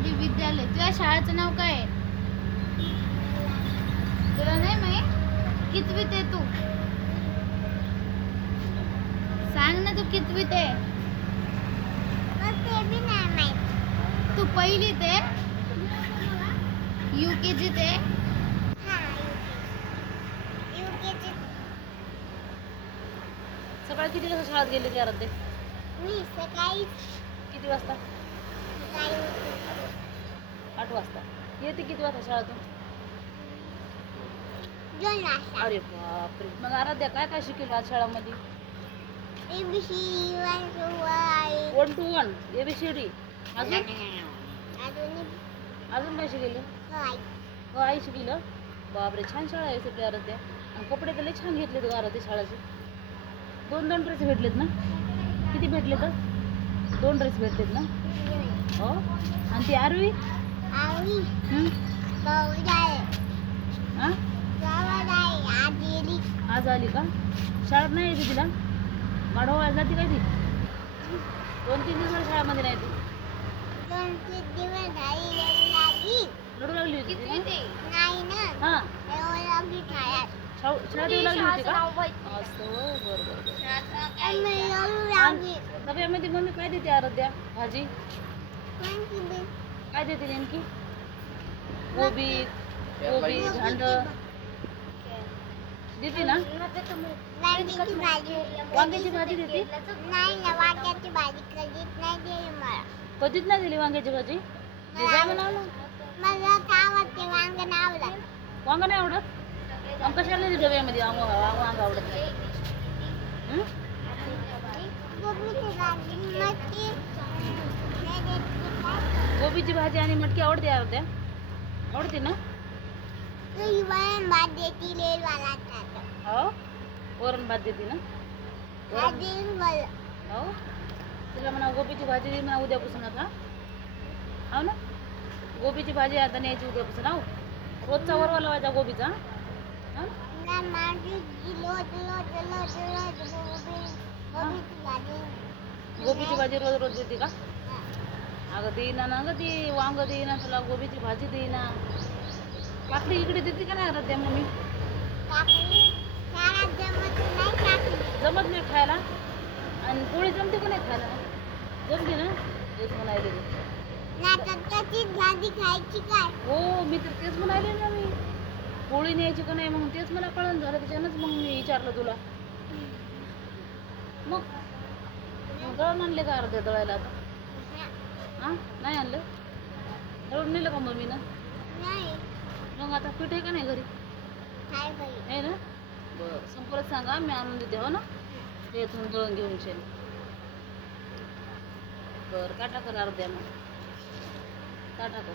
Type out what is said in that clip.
आदि विद्यालय. तुझ्या शाळेचं नाव काय आहे? तुला नाही माहित? कितवीत आहे तू? सांग ना, तू कितवीत आहे? ते बी नाही माहित. तू पहिलीत आहे? UKGत आहे? UKG. सकाळी किती वाजता शाळेत गेले ते आराध्य? मी सकाळी किती वाजता? 8 वाजता. येते किती वाजता शाळेतून? 2 वाजता. अरे बापरे. मग आराध्या काय काय शिकवलं आज शाळेमध्ये? ABC 1 to 1 to 1 ABCD. अजून अजून अजून काय शिकवलं? काय? हो, आई शिकलं. बापरे, छान शाळा आहे सगळी आराध्या. आणि कपडे तर लय छान घेतले तू आराध्या शाळेचे. 2 ड्रेस भेटलेत ना? किती भेटले तर? 2 ड्रेस भेटलेत ना? हो. आणि ती आरवी? आवी हं? बावडाय. हां, बावडाय आदिली. आज आली का? शाळेत नाही येते तिला? गाढवा जाते काय ती? 2-3 दिवस झाले शाळेमध्ये नाही ती. 2-3 दिवस झाली लागली. रडू लागली होती ती कितवीत ना? आहे? नाही ना. हां, लागली खायला. शाळेत येऊ लागली होती का? नाव माहित. असं होय, बरं बरं बरं. शाळेचं नाव काय? लागली. आणि डब्यामध्ये मम्मी काय देते आराध्या? भाजी कोणती बी? काय देते नेमकी? गोबी, झांड देते ना? वांग्याची भाजी. वांग्याची भाजी देते? नाही ना, वांग्याची भाजी कधीच नाही दिली मला. कधीच नाही दिली वांग्याची भाजी? दे जा म्हणावं ना. मला आवडते वांग नाही आवडत. वांग नाही आवडत? मग कशाला नाही दिली डब्यामध्ये? वांग आवडत नाही. हं? गोबीची भाजी मटकी नाही देत काय? गोबीची भाजी आणि मटकी आवडते आराध्या? आवडते ना? तुझी वरण भात देती लेलवाला खातो. हो, वरण भात देते ना? भाजी मला. हो, तिला म्हणा गोबीची भाजी दे म्हणा उद्यापासून आता. हो ना, गोबीची भाजी आता न्यायची उद्यापासून. हो, रोजचा वरवा लावायचा गोबीचा. हां, ना माझी गोबीची भाजी. गोबीची भाजी रोज रोज देते का? अगं देईना ना गं, ती वांग देईना तुला, गोबीची भाजी देईना. काकडी इकडे देते का नाही आराध्या मम्मी? काकडी शाळेत जमत नाही काकडी. जमत नाही खायला. आणि पोळी जमते का नाही खायला? जमते ना? तेच म्हणायले मी. ना तर त्याचीच भाजी खायची काय? हो, मी तर तेच म्हणाले ना मी. पोळी न्यायची का नाही मग तेच मला कळून झालं, त्याच्यानंच मग मी विचारलं तुला. मग दळण आणले का अर्ध्या दळायला आता? हां, नाही आणलं? दळून नेलं का मम्मीनं? नाही मग आता पीठ आहे का नाही घरी? काय बाई. आहे ना? बरं, संपलच सांगा, मी आणून देते. हो ना? ते इथून दळून घेऊन शेण. बरं, काटा कर अर्ध्या मग. काटा कर.